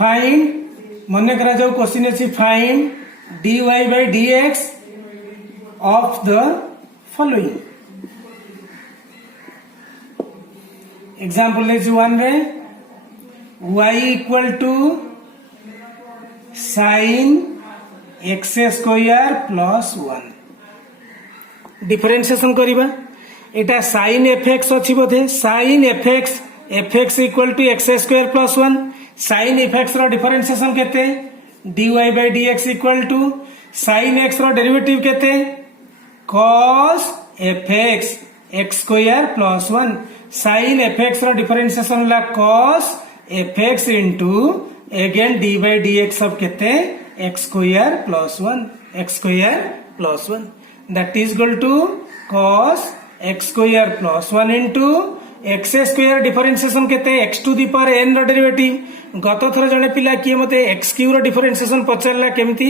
Find मन करा जाऊ क्वेश्चन अछि find dy by dx of the following example लेछि 1 रे y equal to sin x square plus 1 differentiation करिबा एटा sin fx अछि बोधे sin fx equal to x square plus 1 sin fx रो differentiation केते dy by dx equal to sin x रो derivative केते cos fx x square plus 1 sin fx रो differentiation ला cos fx into again d by dx of केते x square plus 1 that is equal to cos x square plus 1 into x square differentiation केते x to the power n रो derivative गत थर जने पिला किए मते x क्यूब रो डिफरेंशिएशन पचारला केमती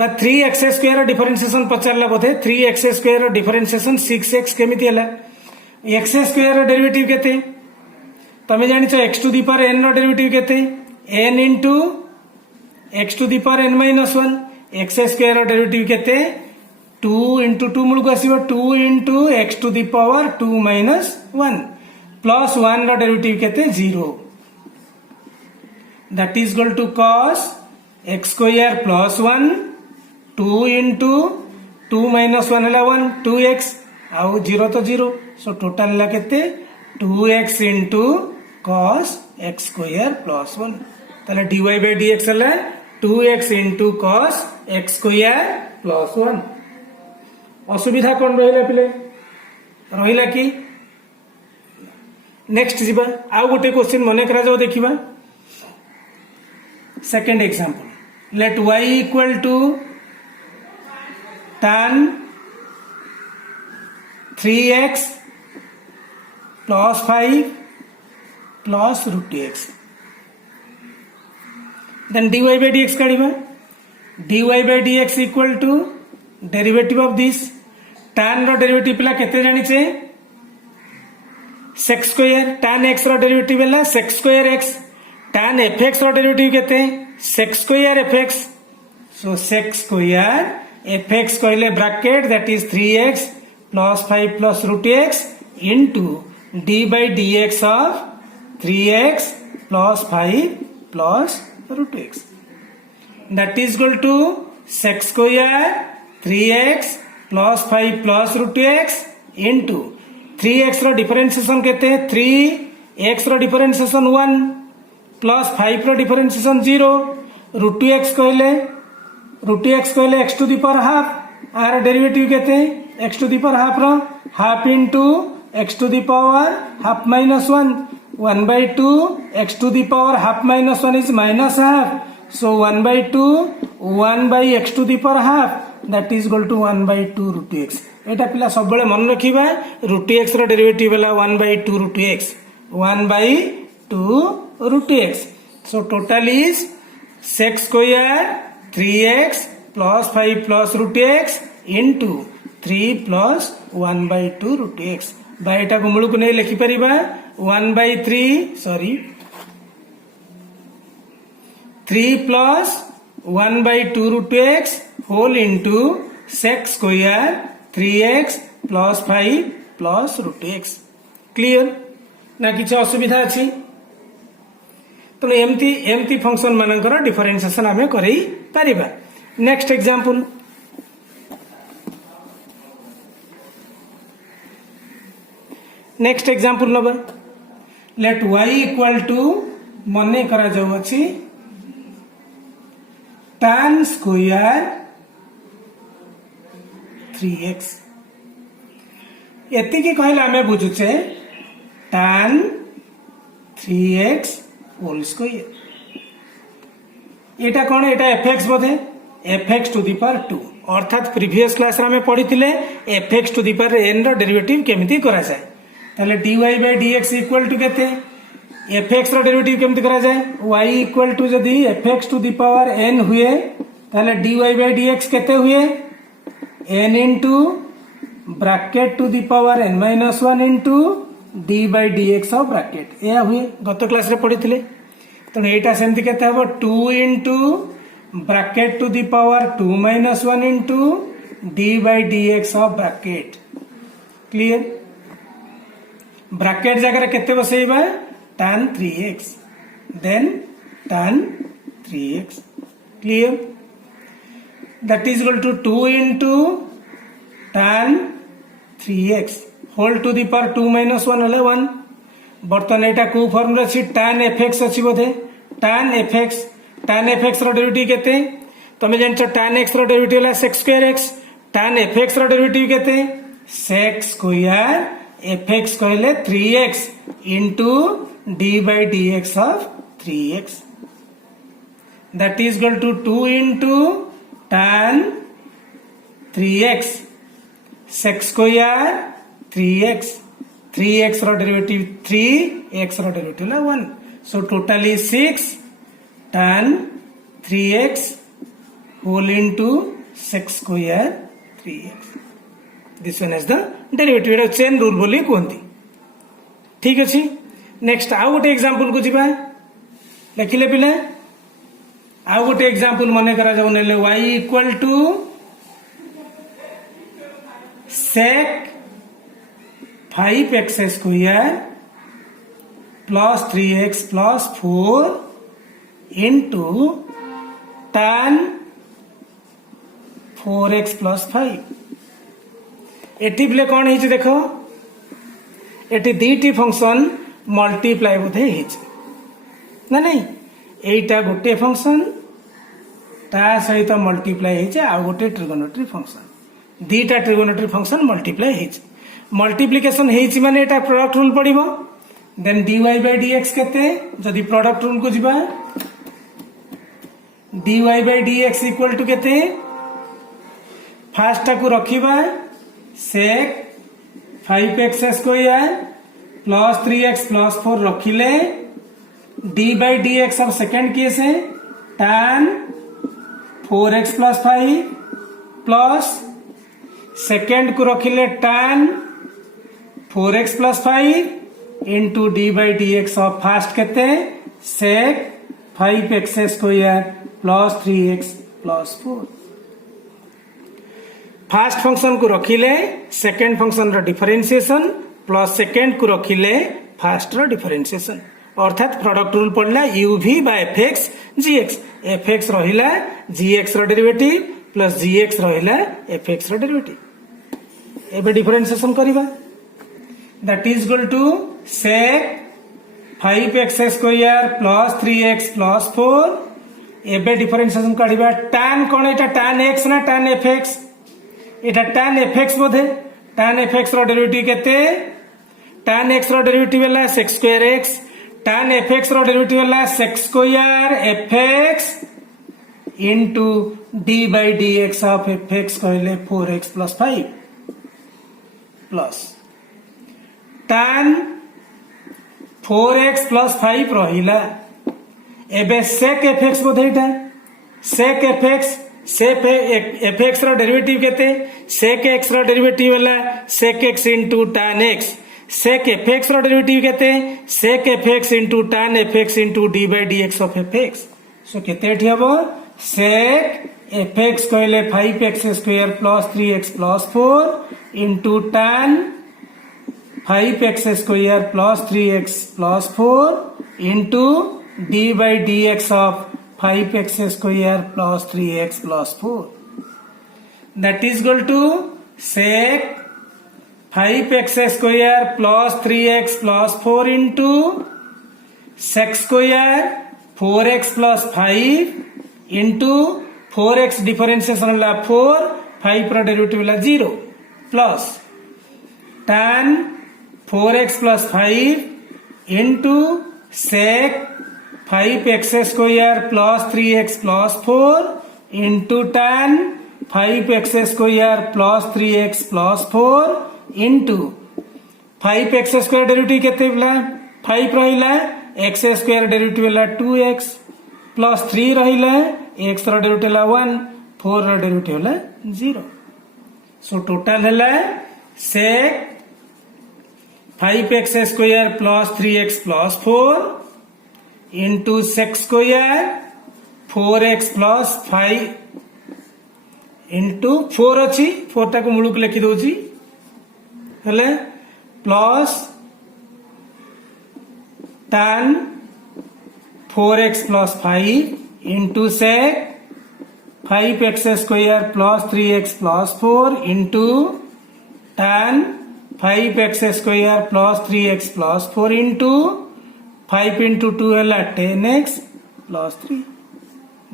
बा 3x स्क्वायर रो डिफरेंशिएशन पचारला बोधे 3x square rho differentiation 6x केमिति हला x स्क्वायर रो डेरिवेटिव केते तमे जानिछो x to the power n रो डेरिवेटिव केते n into x to the power n minus 1 x square rho derivative केते 2 into 2 मुळ को आसीबो 2 into x to the power 2 minus 1 plus 1 row derivative केते 0 that is equal to cos x square plus 1 2 into 2 minus 1 हला 1 2x आउ 0 तो 0 so total ला केते 2x into cos x square plus 1 ताले dy by dx हला 2x into cos x square plus 1 असुविधा कोन रहिला पिले रहिला कि नेक्स्ट जीवा आ गोटे क्वेश्चन मने करा जाओ देखिबा second example let y equal to tan 3x plus 5 plus root x then dy by dx काढिबा dy by dx equal to derivative of this tan रो डेरिवेटिव पिला केते जानि छे sec square tan x रो डेरिवेटिव हला sec square x tan fx रो derivative केते sec square fx so sec square fx कहले bracket that is 3x plus 5 plus root x into d by dx of 3x plus 5 plus root x that is equal to sec square 3x plus 5 plus root x into 3x रो differentiation केते 3x रो differentiation 1 plus 5 रो differentiation 0 root x कहले x to the power half आर derivative केते x to the power half रो half into x to the power half minus 1 1 by 2 x to the power half minus 1 is minus half so 1 by 2 1 by x to the power half that is equal to 1 by 2 root x एटा पिला सब बेले मन रखिबा root x रो derivative हला 1 by 2 root x 1 by 2 root x so total is sec square 3x plus 5 plus root x into 3 plus 1 by 2 root x बा एटा को मुळु को नै लिखि परिबा 1 by 3 plus 1 by 2 root x whole into sec square 3x plus 5 plus root x clear ना किछ असुविधा अछि तो एमती फंक्शन मानकर डिफरेंशिएशन आमे करै परिबा नेक्स्ट एग्जांपल नबा लेट y equal to मने करा जाउ अछि tan square 3x एति की कहले आमे बुझुचे tan 3x whole square Etah cone Etah fx Bodhe fx to the power 2 अर्थात प्रीवियस क्लास रे आमे पढिथिले fx to the power n रो डेरिवेटिव केमिति करा जाय ताले dy by dx equal to केते fx रो डेरिवेटिव केमिति करा जाय y इक्वल टू जदी fx to the power n हुए ताले dy by dx केते हुए n into bracket to the power n minus 1 into d by dx of bracket या हुए गत क्लास रे पढिथिले तेणु एटा सेमती केते हबो 2 into bracket to the power 2 minus 1 into D by D x of bracket clear bracket जगह केते बसेइबा tan 3x then tan 3x clear that is equal to 2 into tan 3x whole to the power 2 minus 1 हेले 1 बर्तन एटा को formula अछि tan fx अछि बोधे tan fx रो derivative केते तमे जानछो tan x रो डेरिवेटिव होला sec square x tan fx रो डेरिवेटिव केते sec square fx कहले 3x into d by dx of 3x that is equal to 2 into tan 3x sec square 3x रो derivative 3x रो derivative ला 1 so totally 6 tan 3x whole into sec square 3x this one is the derivative of chain rule बोली कहती ठीक अछि next आउ गोटे example को जिबा लिखिले पिले आउ गोटे एग्जांपल मने करा जाउ नेले y equal to sec 5x square plus 3x plus 4 into tan 4x plus 5 eighty play कौन है देख एटी दीटी फंक्शन मल्टीप्लाई बोधे ना नहीं एटा गोटे फंक्शन ता सहित मल्टीप्लाई आ गोटे ट्रिगोनोमेट्री फंक्शन दीटा ट्रिगोनोमेट्री फंक्शन मल्टीप्लाई है मल्टीप्लिकेशन है माने एटा प्रोडक्ट रूल पड़िबो देन dy by dx केते जदी प्रोडक्ट रूल को जिबा dy by dx equal to केते फास्ट को रखिबा sec 5x square plus 3x plus 4 रखिले d by dx अब सेकंड केस है tan 4x plus 5 plus second को रखिले tan 4x plus 5 into d by dx of first केते sec 5x square plus 3x plus 4 first function को रखिले second function रो differentiation plus second को रखिले फास्ट रो डिफरेंशिएशन अर्थात प्रोडक्ट रूल पड़ला uv by fx gx fx रहिला gx रो डेरिवेटिव प्लस gx रहिला fx रो डेरिवेटिव एबे डिफरेंशिएशन करिबा that is equal to sec 5x square plus 3x plus 4 एबे डिफरेंशिएशन काढिबा tan कोन एटा tan x ना tan fx एटा tan fx बोधे tan fx रो डेरिवेटिव केते tan x रो डेरिवेटिव होला sec square x tan fx रो डेरिवेटिव होला sec square fx into d by dx of fx कहले 4x plus 5 plus tan 4x plus 5 रहिला एबे sec fx बोधे एटा sec fx sec fx रो derivative केते sec x रो derivative होला sec x into tan x sec fx रो derivative केते sec fx into tan fx into d by dx of fx सो केते एठी हबो sec fx कहले 5x square plus 3x plus 4 into tan 5x square plus 3x plus 4 into d by dx of 5x square plus 3x plus 4 that is equal to sec 5x square plus 3x plus 4 into sec square 4x plus 5 into 4x differentiation होला 4 5 रो derivative होला 0 plus tan 4x plus 5 into sec 5x square plus 3x plus 4 into tan 5x square plus 3x plus 4 into 5x square derivative केते होला 5 रहिला x square derivative होला 2x plus 3 रहिला x रो derivative होला 1 4 रो derivative होला 0 so total होला sec 5x square plus 3x plus 4 into sec square 4x plus 5 into 4 अच्छी 4 टाक मूल को लिखी दौची हेले plus tan 4x plus 5 into sec 5x square plus 3x plus 4 into tan 5x square plus 3x plus 4 into 5 into 2 है 10x plus 3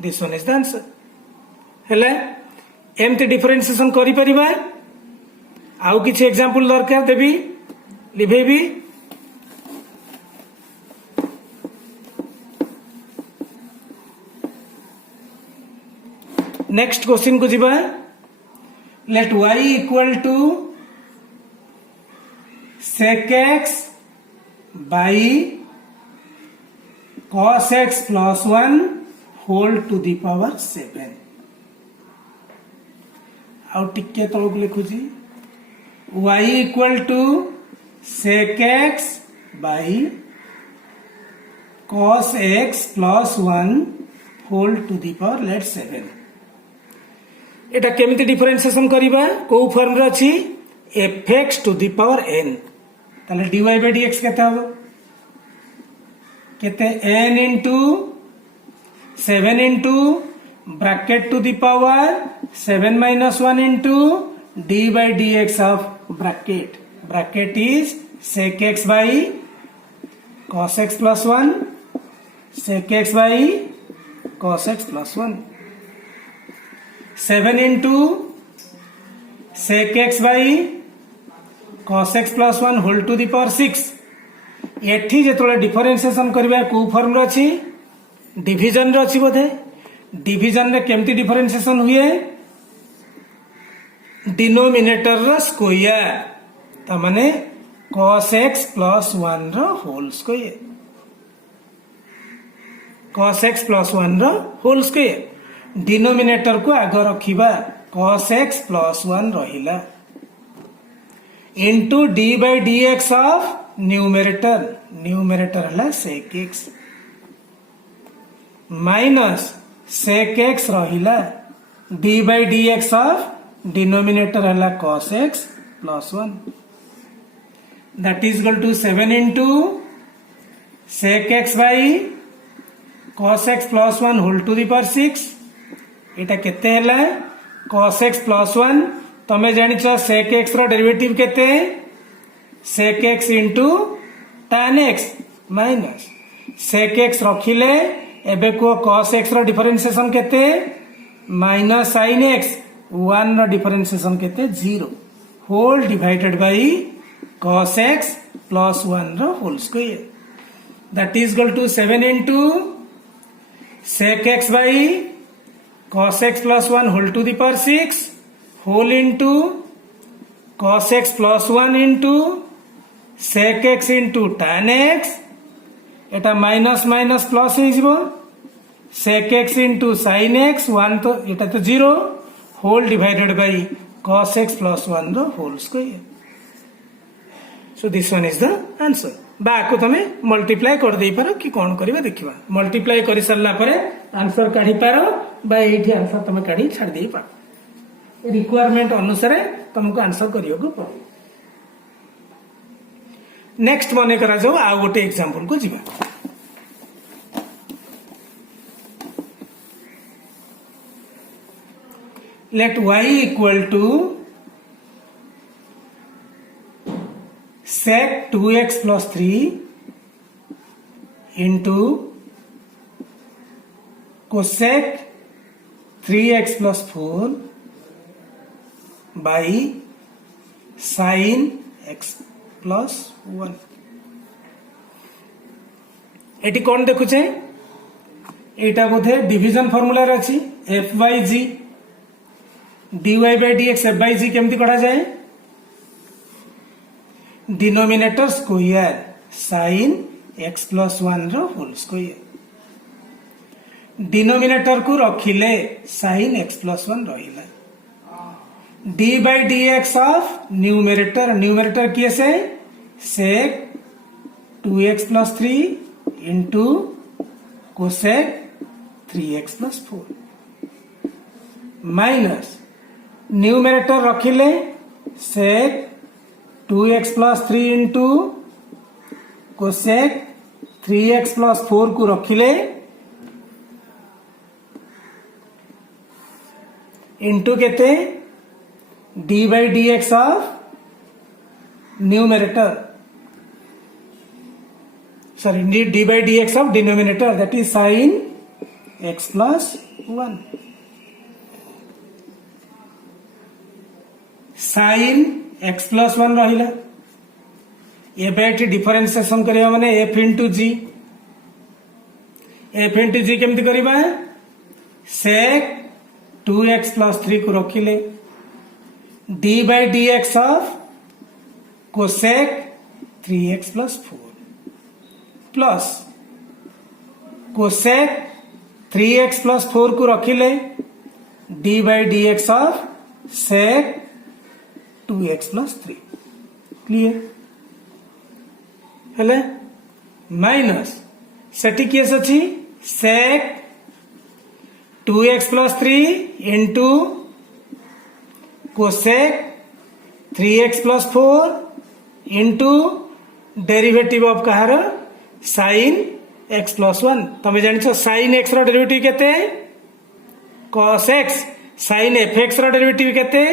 this one is the answer हेले एमती डिफरेंशिएशन करि परिबा आउ किछि एग्जांपल दरकार देबी लिभेबी नेक्स्ट क्वेश्चन को जीवा let y equal to sec x by cos x plus 1 whole to the power 7 आउ टिके तळक लिखुची y equal to sec x by cos x plus 1 whole to the power let 7 एटा केमिति differentiation करिबा को form रे अछि fx to the power n ताले dy by dx केते हो केते n into 7 into bracket to the power 7 minus 1 into d by dx of bracket is sec x by cos x plus 1 sec x by cos x plus 1 7 into sec x by cos x plus 1 whole to the power 6 एठी जेतोले differentiation करबा को form रे अछि division रे अछि बोधे division रे केमती differentiation हुए डिनोमिनेटर रो स्क्वायर त माने cos x plus 1 रो whole square cos x plus 1 रो होल स्क्वायर डिनोमिनेटर को आग रखिबा cos x plus 1 रहिला into D by D x of numerator हला sec x minus sec x रहिला D by D x of denominator हला cos x plus 1 that is equal to 7 into sec x by cos x plus 1 whole to the power 6 एटा केते हला cos x plus 1 तमे जानि छ sec x रो derivative केते sec x into tan x minus sec x रखिले एबे को cos x रो डिफरेंशिएशन केते माइनस sin x 1 रो डिफरेंशिएशन केते 0 whole divided by cos x plus 1 रो whole square that is equal to 7 into sec x by cos x plus 1 whole to the power 6 whole into cos x plus 1 into sec x into tan x Etah minus minus plus हो जिवो sec x into sin x 1 तो एटा तो 0 whole divided by cos x plus 1 रो whole square so this one is the answer बाको तमे multiply कर देई पारो कि कोन करबा देखिबा मल्टीप्लाई करि सरला परे आंसर काढी पारो बा एठी आंसर तमे काढी छाड़ देई पारो रिक्वायरमेंट अनुसार तुमको आंसर करियो को पड़े नेक्स्ट मने करा जाओ आ गोटे एग्जांपल को जीवा let y equal to sec 2x plus 3 into cosec 3x plus 4 by sin x plus 1 eighty कौन देखुचे एटा बोधे डिवीजन फॉर्मूला रे अछि f by g dy by dx f by g केमती कढा जाए denominator square sin x plus 1 रो whole square denominator को रखिले sin x plus 1 रहिला d by dx of numerator किए से sec 2x plus 3 into cosec 3x plus 4 minus numerator रखिले sec 2x plus 3 into cosec 3x plus 4 को रखिले into केते D by D x of numerator sorry D by D x of denominator that is sine x plus 1 sine x plus 1 रहिला एबे differentiation करिया माने F into जी केमती करिबा सेक 2x plus 3 को रखिले D by D x of cosec 3x plus 4 plus cosec 3x plus 4 को रखिले D by D x of sec 2x plus 3 clear हेले माइनस सेठी केस अछि sec 2x plus 3 into cosec 3x plus 4 into derivative of कहार sine x plus 1 तमें जान sine X derivative केते cos X sine F X derivative केते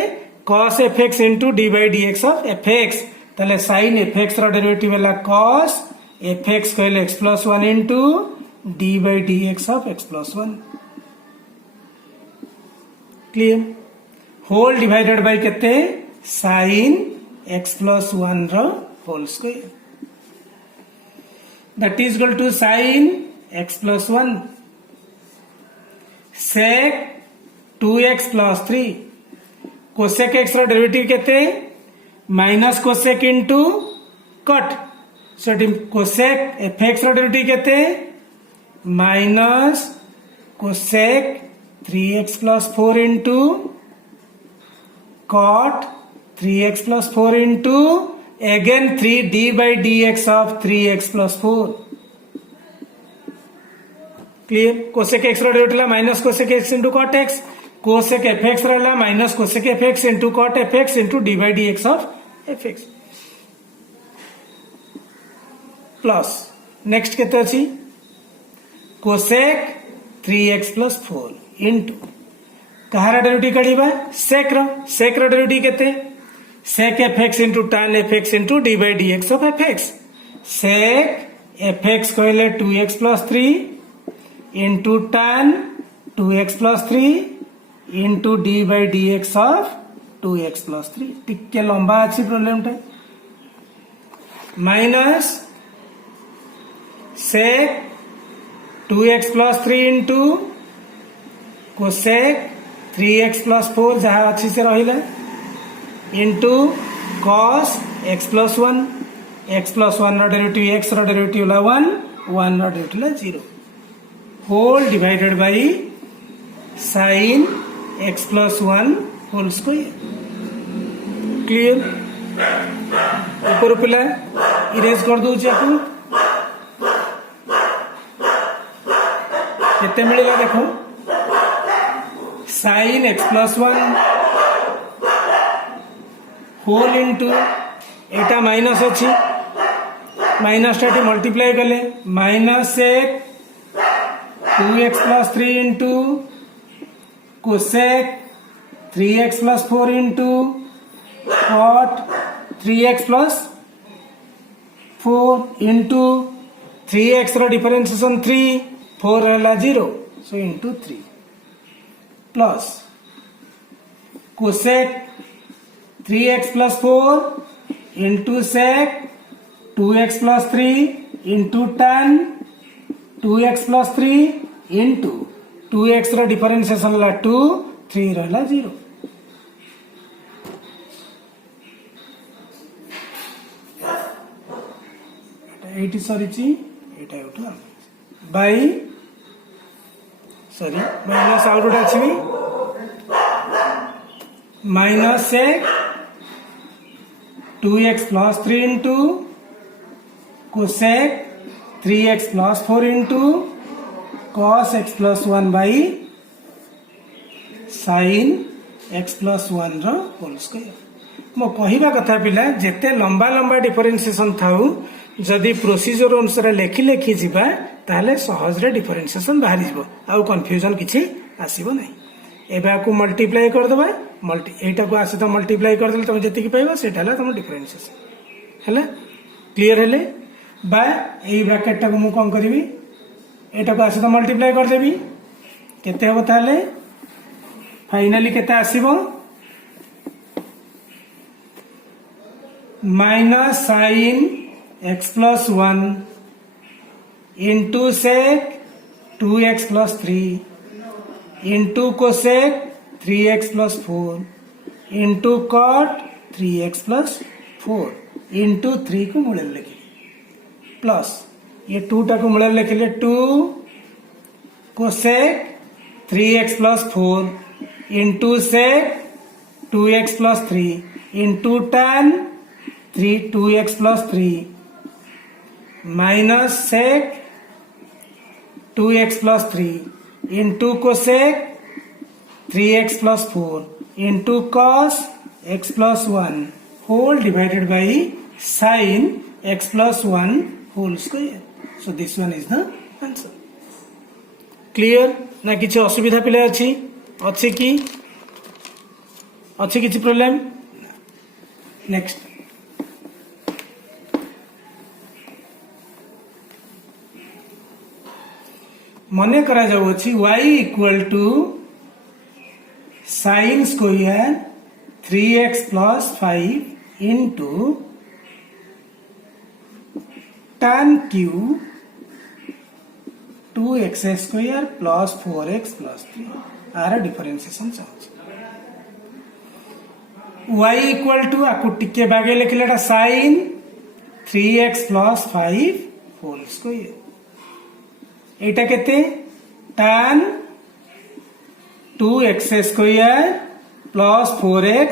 cos F x into D by D x of F X ताले sine F X derivative है cos F x कहले X plus 1 into D by D x of X plus 1 clear whole divided by केते sine x plus 1 रो whole square that is equal to sine x plus 1 sec 2x plus 3 cosec X रो derivative केते minus cosec into cot so cosec F X रो derivative केते minus cosec 3x plus 4 into cot 3x plus 4 into again 3 D by D x of 3x plus 4 clear cosec X derivative minus cosec X into cot X cosec F X रहा minus cosec F x into cot F x into D by D x of F X plus next केते अछि cosec 3x plus 4 into कहार derivative काढिबा sec रो derivative केते sec F x into tan f x into D by D x of F x sec F x कहले 2x plus 3 into tan 2x plus 3 into D by D x of 2x plus 3 टिके लंबा अच्छी problem टा minus sec 2x plus 3 into cosec 3x plus 4 जहाँ अच्छी से रहिला into cos x plus 1 derivative x derivative 1 derivative 0 whole divided by sine x plus 1 whole square clear ऊपर पिला इरेज कर दूची आपको केते मिलिला देखो sine x plus 1 whole into एटा माइनस अच्छी माइनस टा मल्टीप्लाई कले माइनस एक 2x plus 3 into cosec 3x plus 4 into cot 3x plus 4 into 3x रो डिफरेंशिएशन 3 4 रहला 0 so into 3 plus cosec 3x plus 4 into sec 2x plus 3 into tan 2x plus 3 into 2x रो differentiation ला 2 3 रहला 0 eighty सरीची एटा उठा bye sorry minus out उठा छी minus sec 2x plus 3 into cosec 3x plus 4 into cos x plus 1 by sin x plus 1 रो whole square. मो कहवा कथा पिला जेते लंबा लंबा डिफरेंशिएशन थाउ जदि प्रोसीजर अनुसार लेखि लेखि जिबा ताले सहज रे डिफरेंशिएशन बाहरी जिवो आउ कंफ्यूजन किछि आसीबो नै। एबा को मल्टीप्लाई कर दबा एटा को आसे तो मल्टीप्लाई कर देले तुम जेति की पाइबा सेटा हला तुम डिफरेंशिएशन हला क्लियर हेले बा एई ब्रैकेट टा को मु कोन करबी एटा को आसे तो मल्टीप्लाई कर देबी केते हबो ताले फाइनली केते आसीबो minus sign x plus 1 into sec 2x plus 3 into cosec 3x plus 4 into cot 3x plus 4 into 3 को मूल लिखिले प्लस ये 2 टा को मूल लिखिले 2 cosec 3x plus 4 into sec 2x plus 3 into tan 2x plus 3 minus sec 2x plus 3 into cosec 3x plus 4 into cos x plus 1 whole divided by sin x plus 1 whole square. So this one is the answer. Clear? ना किसी असुविधा पिले अच्छी किसी problem? Next मने करा जाउ अछि y equal to sin square 3x plus 5 into tan cube 2x square plus 4x plus 3 आर डिफरेंशिएशन चाहूँ y इक्वल टू आकु टिके बागे लिखलेटा sin 3x plus 5 whole square एटा केते tan 2x square plus 4x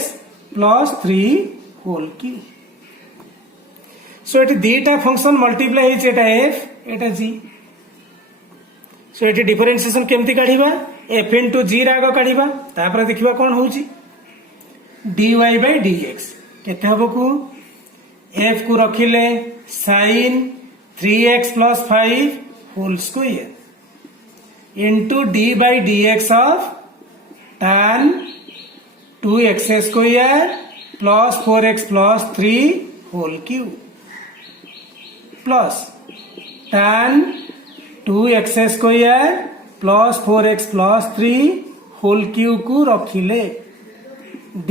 plus 3 whole cube. So एटी दीटा फंक्शन मल्टीप्लाई हेछि एटा f एटा g। सो एटी डिफरेंशिएशन केमती काढिबा f into g राग काढिबा तापर देखिबा कोन होउछि dy by dx केते हबो को f को रखिले sin 3x plus 5 whole square into d by dx of tan 2x square plus 4x plus 3 whole cube plus tan 2x square plus 4x plus 3 whole cube को रखिले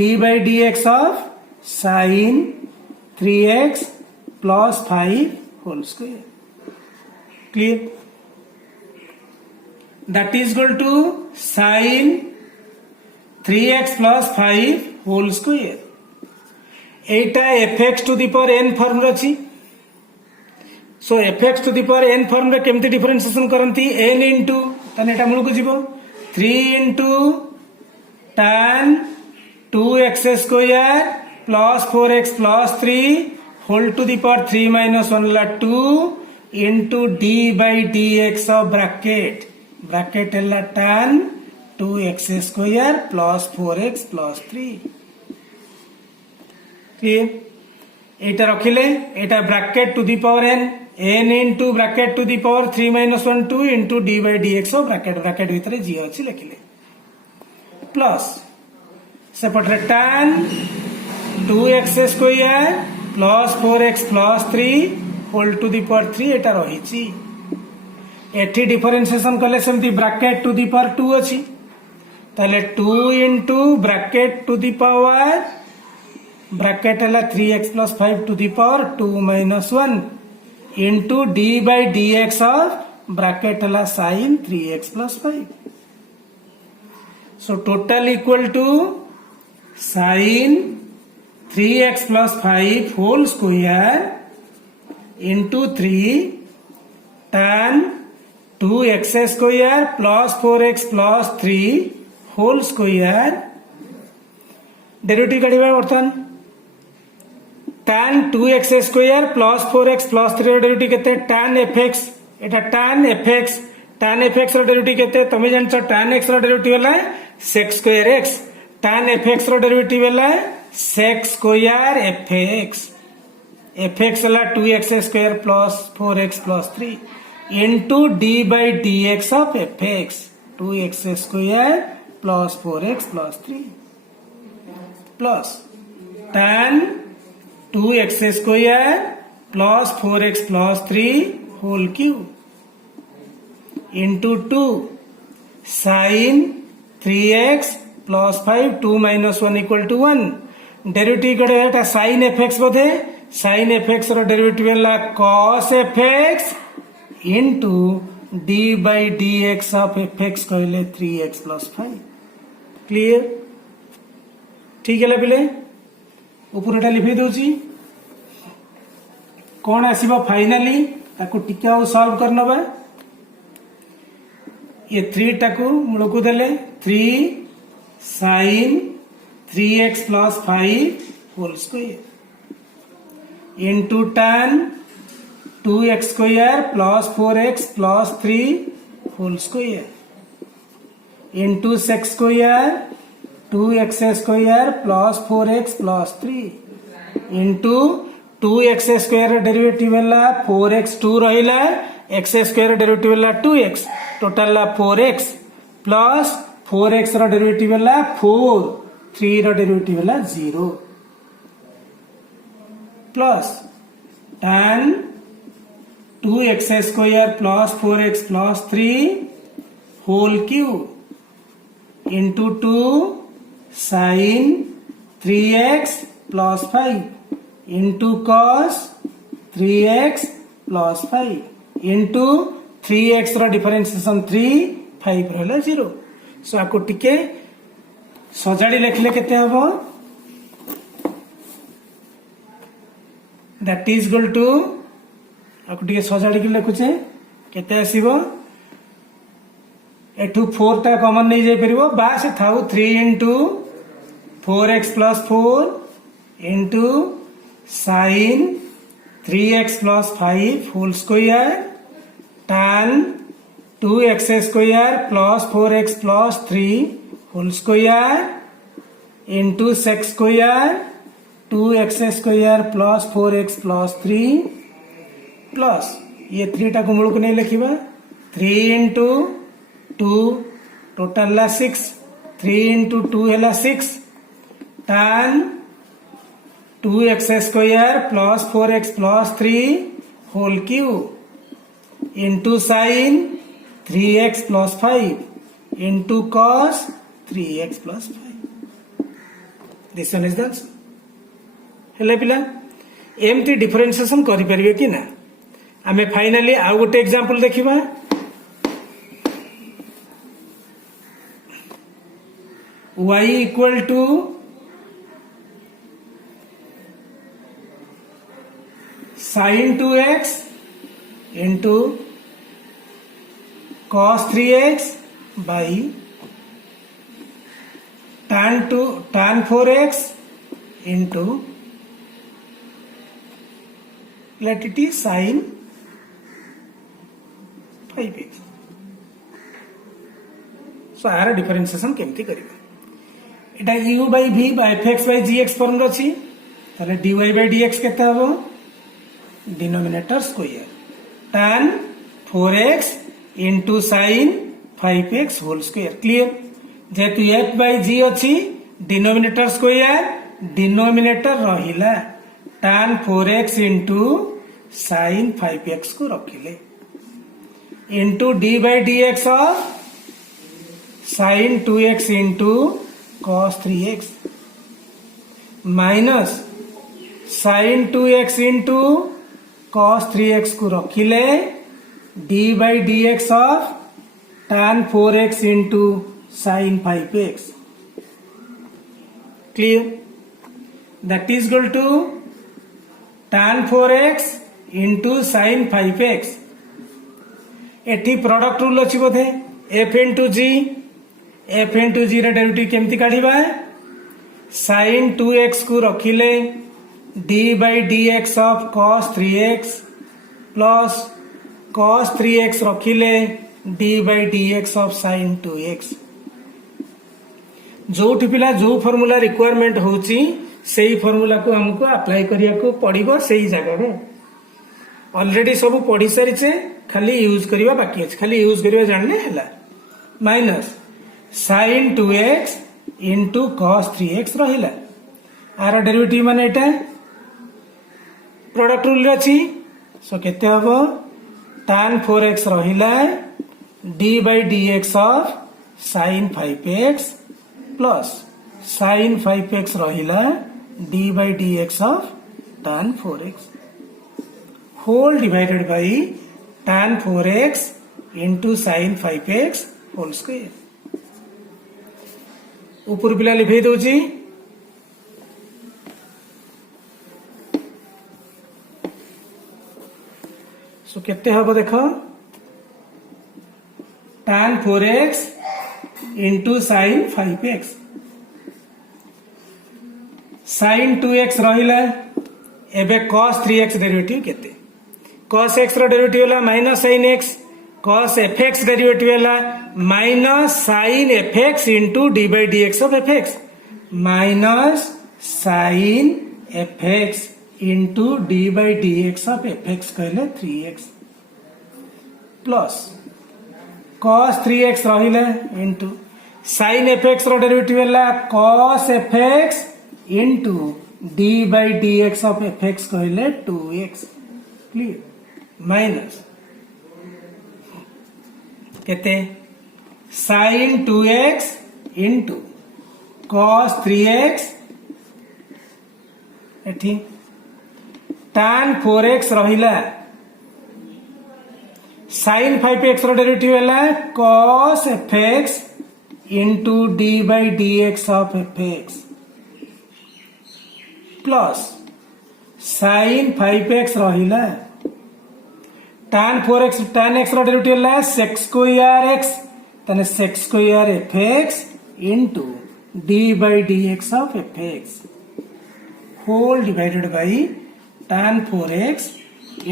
d by dx of sin 3x plus 5 whole square. Clear? That is equal to sin 3x plus 5 whole square. Etah fx to the power n form रची। सो fx to the power n form रे केमती differentiation करंती n into तने एटा मूल को जीवो 3 into tan 2x square plus 4x plus 3 whole to the power 3 minus 1 ला 2 into d by dx of bracket है tan 2x square plus 4x plus 3 clear एटा रखिले एटा bracket to the power n into bracket to the power 3 minus 1 2 into d by dx of bracket भितर g अछि लिखिले plus सेपटरे tan 2x square plus 4x plus 3 whole to the power 3 एटा रहिछि एठी differentiation कले सेमती ब्रैकेट टू दी पावर 2 अछि ताले 2 into bracket to the power bracket हला 3x plus 5 to the power 2 minus 1 into d by dx of bracket हला sin 3x plus 5 so total equal to sin 3x plus 5 whole square into 3 tan 2x square plus 4x plus 3 whole square derivative काढिबा बर्तन tan 2x square plus 4x plus 3 derivative केते tan fx एटा tan fx tan fx रो derivative केते तमे जानछ tan x रो derivative होला sec square x tan fx रो derivative होला sec square fx fx होला 2x square plus 4x plus 3 into d by dx of fx 2x square plus 4x plus 3 plus tan 2x square plus 4x plus 3 whole cube into 2 sin 3x plus 5 2 minus 1 equal to 1 derivative कड़े एटा sin fx बोधे sin fx रो derivative है cos fx into d by dx of fx कहले 3x plus 5 clear ठीक है पिले ऊपर एटा लिखि दोची कौन आसीबो फाइनली ताको टिके आ सॉल्व करनबा ये 3 टाकू मूल को देले 3 sin 3x plus 5 whole square into tan 2x square plus 4x plus 3 whole square into sec square 2x square plus 4x plus 3 into 2x square derivative है 4x 2 रहिला x स्क्वायर डेरिवेटिव है 2x total 4x plus 4x रो derivative है 4 3 रो derivative है 0 plus tan 2x square plus 4x plus 3 whole cube into 2 sin 3x plus 5 into cos 3x plus 5 into 3x रो differentiation 3 5 रहला 0 सो आको टिके सजाडी लिखले केते हबो दैट इज इक्वल टू आको टिके सजाडी के लिखुचे केते आसीबो एठू 4 ता कॉमन नहीं जाई परिबो बास थाउ 3 into 4x plus 4 into sin 3x plus 5 whole square tan 2x square plus 4x plus 3 whole square into sec square 2x square plus 4x plus 3 plus ये 3 टा को मूल को नहीं लिखिबा 3 into 2 टोटल ला 6 3 into 2 हैला 6 tan 2x square plus 4x plus 3 whole cube into sin 3x plus 5 into cos 3x plus 5 this one is the answer हेले पिला एमती डिफरेंशिएशन करि परिबे कि ना आमे फाइनली आ गोटे एग्जांपल देखिबा y equal to sin 2x into cos 3x by tan 4x into let it is sin 5x so आर डिफरेंशिएशन केमती करिबा एटा u by v by fx by gx form रछि ताले dy by dx केते हबो denominator square tan 4x into sin 5x whole square clear जेतु f by g अछि denominator square denominator रहिला tan 4x into sin 5x को रखिले into d by dx of sin 2x into cos 3x minus sin 2x into cos 3x को रखिले d by dx of tan 4x into sin 5x clear that is equal to tan 4x into sin 5x एठी product rule अछि बोधे f into g रे derivative केमती काढिबा sin 2x को रखिले d by dx of cos 3x plus cos 3x रखिले D by D x of sine 2x। जो पिला जो फॉर्मूला रिक्वायरमेंट होची सेही फॉर्मूला को हमको अप्लाई करिया को पड़िबो सेही जगह रे। ऑलरेडी सब पढ़ी सारी खाली यूज करवा बाकी अच्छे, खाली यूज करवा जानने हला। Minus sign 2x into cos 3x रहिला। आर डेरिवेटिव माने एटा प्रोडक्ट रूल रे अछि। सो केते हबो tan 4x रहिला d by dx of sin 5x plus sin 5x रहिला d by dx of tan 4x whole divided by tan 4x into sin 5x whole square. ऊपर पिला लिखी दौची सो केते हबो देखो tan 4x into sin 5x sin 2x रहिला एबे cos 3x derivative केते cos x रो डेरिवेटिव होला minus sin x cos fx derivative होला minus sin fx into D by D x of fx minus sin fx into D by D x of fx कहले 3x plus cos 3x रहिला into sin fx रो derivative होला cos fx into D by D x of fx कहले 2x clear minus केते sin 2x into cos 3x एठी tan 4x रहिला sin 5x रो derivative होला cos fx into d by dx of fx plus sin 5x रहिला tan 4x tan x रो derivative होला sec square x तने sec square fx into d by dx of fx whole divided by tan 4x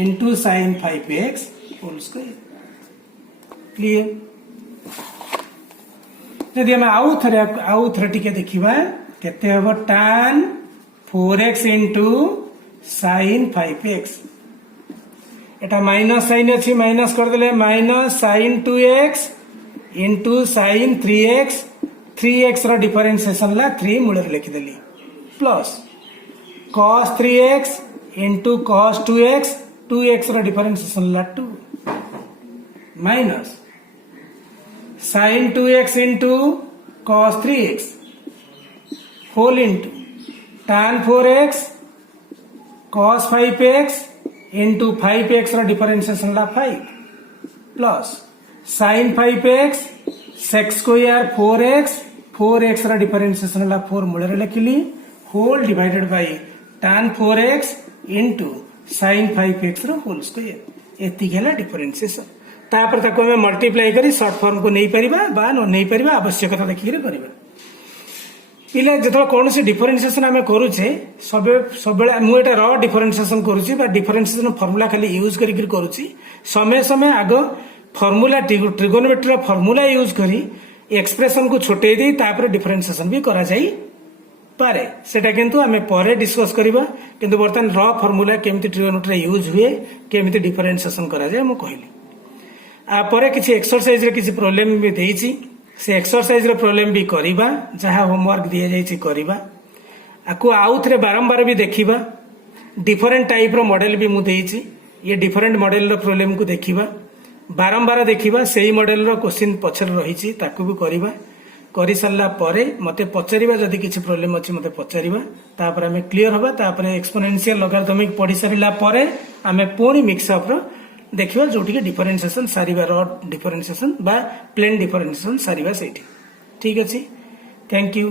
into sin 5x whole square clear. यदि हम आउ थे टिके देखिबा केते हबो tan 4x into sin 5x एटा माइनस साइन अच्छी माइनस कर देले minus sin 2x into sin 3x 3x रो डिफरेंशिएशन ला 3 मूल लिखि देली plus cos 3x into cos 2x 2x रो डिफरेंशिएशन ला 2 minus sin 2x into cos 3x whole into tan 4x cos 5x into 5x रो डिफरेंशिएशन ला 5 plus sin 5x sec square 4x रो डिफरेंशिएशन ला 4 मूल लिखिली whole divided by tan 4x into sin 5x रो whole square एति गेला differentiation तापर ताको हम मल्टीप्लाई करी शॉर्ट फॉर्म को नहीं परिबा बा न नहीं परिबा आवश्यकता देखि करिबा पिले जतो कौन सी डिफरेंशिएशन आमे करूचे सबे मुटा र डिफरेंशिएशन करूची बा डिफरेंशिएशन फार्मूला खाली यूज करी करूची समय समय आग फार्मूला ट्रिगोनोमेट्री फार्मूला यूज करी एक्सप्रेशन को छोटे दी तापर डिफरेंशिएशन भी करा जाई पारे सेटा किंतु आमे परे डिस्कस करिबा किंतु बर्तन र फार्मूला केमिति ट्रिगोनोमेट्री यूज हुए केमिति डिफरेंशिएशन करा जाय मु कहली आ परे किछि एक्सरसाइज रे किछि प्रॉब्लम भी देइची से एक्सरसाइज रो प्रॉब्लम भी करिबा जहां होमवर्क दिया जाइछि करिबा आकु आउ थरे बारंबार भी देखिबा डिफरेंट टाइप रो मॉडल भी मु देइछि ये डिफरेंट मॉडल रो प्रॉब्लम को देखिबा बारंबार देखिबा सेही मॉडल रो क्वेश्चन पछर रहिछि ताकु भी करिबा करि सल्ला परे मते पचारिबा जदि किछि प्रॉब्लम अछि मते पचारिबा तापर हमें क्लियर होबा तापर एक्सपोनेंशियल लॉगरिथमिक पढि सरिला परे हमें पूरी मिक्स अप रो देखिबा जोटी के डिफरेंशिएशन सारिबा रो डिफरेंशिएशन बा प्लेन डिफरेंशिएशन सारिबा सेठी ठीक अछि थैंक यू।